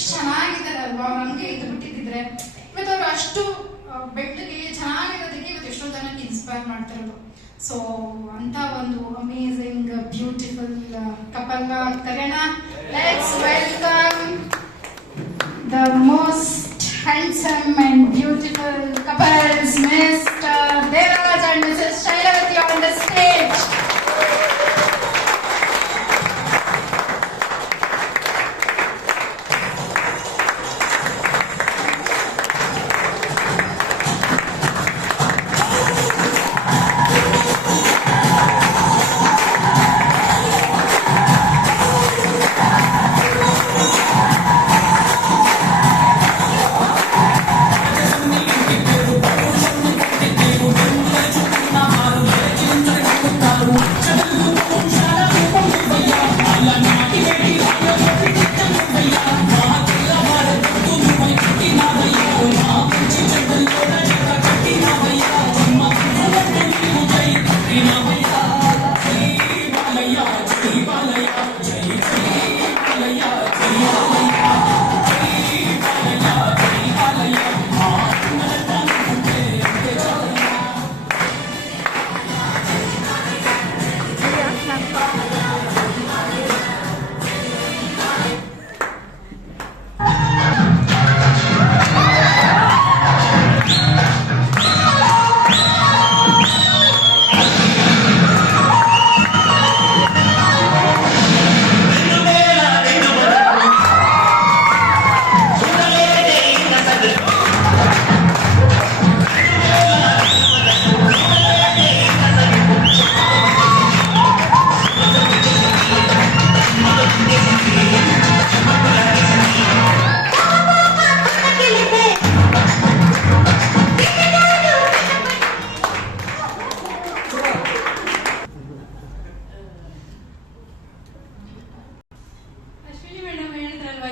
ಎಷ್ಟು ಚೆನ್ನಾಗಿದ್ದಾರೆ ಅಲ್ವಾ, ಅವ್ರು ಹಂಗೆ ಇದ್ದು ಬಿಟ್ಟಿದ್ರೆ ಇವತ್ತು ಅವ್ರು ಅಷ್ಟು ಬೆಟ್ಟಿಗೆ ಚೆನ್ನಾಗಿರೋದಕ್ಕೆ ಇವತ್ತು ಎಷ್ಟೋ ಜನಕ್ಕೆ ಇನ್ಸ್ಪೈರ್ ಮಾಡ್ತಾ ಇರೋದು. ಸೊ ಅಂತ ಒಂದು ಅಮೇಝಿಂಗ್ ಬ್ಯೂಟಿಫುಲ್ ಕಪಲ್ ಕರೆಯೋಣ. Let's welcome the most handsome and beautiful couples, Mr Devaraj and Mrs Shailavathi on the stage.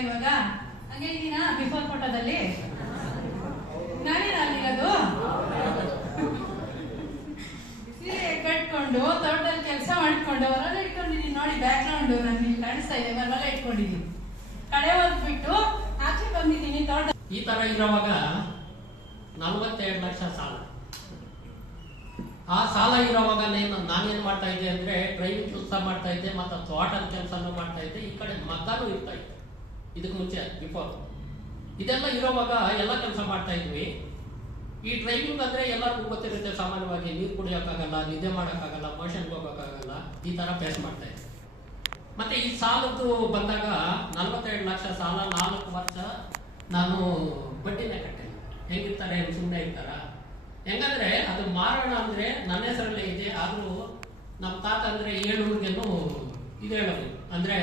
ಇವಾಗ ಹಂಗೆ ಇದೀನಾ ಬಿಫೋರ್ ಫೋಟೋದಲ್ಲಿ ನಾನೇನಲ್ಲಿರೋದು ಸೀರೆ ಕಟ್ಕೊಂಡು ತೋಟದಲ್ಲಿ ಕೆಲಸ ಮಾಡ್ಕೊಂಡು ಹೊರಗಡೆ ಇಟ್ಕೊಂಡಿದೀನಿ ನೋಡಿ. ಬ್ಯಾಕ್ ಗ್ರೌಂಡ್ ನನ್ಗೆ ಕಾಣಿಸ್ತಾ ಇದೆ, ಹೊರಗಡೆ ಇಟ್ಕೊಂಡಿದೀನಿ. ಕಡೆ ಹೋಗ್ಬಿಟ್ಟು ಆಚೆ ಬಂದಿದ್ದೀನಿ ತೋಟ. ಈ ತರ ಇರುವಾಗ 42 ಲಕ್ಷ ಸಾಲ. ಆ ಸಾಲ ಇರೋವಾಗ ನಾನೇನ್ ಮಾಡ್ತಾ ಇದ್ದೆ ಅಂದ್ರೆ ಡ್ರೈವಿಂಗ್ ಕೆಲಸ ಮಾಡ್ತಾ ಇದ್ದೆ, ಮತ್ತೆ ತೋಟದ ಕೆಲಸನೂ ಮಾಡ್ತಾ ಇದ್ದೆ, ಈ ಕಡೆ ಮಗನೂ ಇರ್ತಾ ಇದ್ದೆ. ಇದಕ್ಕೆ ಮುಂಚೆ ಬಿಫೋರ್ ಇದೆಲ್ಲ ಇರೋವಾಗ ಎಲ್ಲ ಕೆಲಸ ಮಾಡ್ತಾ ಇದ್ವಿ. ಈ ಡ್ರೈವಿಂಗ್ ಅಂದ್ರೆ ಎಲ್ಲರಿಗೂ ಗೊತ್ತಿರುತ್ತೆ, ಸಾಮಾನ್ಯವಾಗಿ ನೀರು ಕುಡಿಯೋಕ್ಕಾಗಲ್ಲ, ನಿದ್ದೆ ಮಾಡೋಕ್ಕಾಗಲ್ಲ, ಮೋಷನ್ಗೆ ಹೋಗೋಕ್ಕಾಗಲ್ಲ, ಈ ತರ ಫೇಸ್ ಮಾಡ್ತಾ ಇದ್ವಿ. ಮತ್ತೆ ಈ ಸಾಲದ್ದು ಬಂದಾಗ 42 ಲಕ್ಷ ಸಾಲ 4 ವರ್ಷ ನಾನು ಬಡ್ಡಿನೇ ಕಟ್ಟಿಲ್ಲ. ಹೆಂಗಿರ್ತಾರೆ ಸುಮ್ಮನೆ ಇರ್ತಾರ? ಹೆಂಗಂದ್ರೆ ಅದು ಮಾರೋಣ ಅಂದ್ರೆ ನನ್ನ ಹೆಸರಲ್ಲೇ ಇದೆ. ಆದ್ರೂ ನಮ್ಮ ತಾತ ಅಂದ್ರೆ 7 ಊರಿಗೆನು ಇದು ಹೇಳೋದು ಅಂದ್ರೆ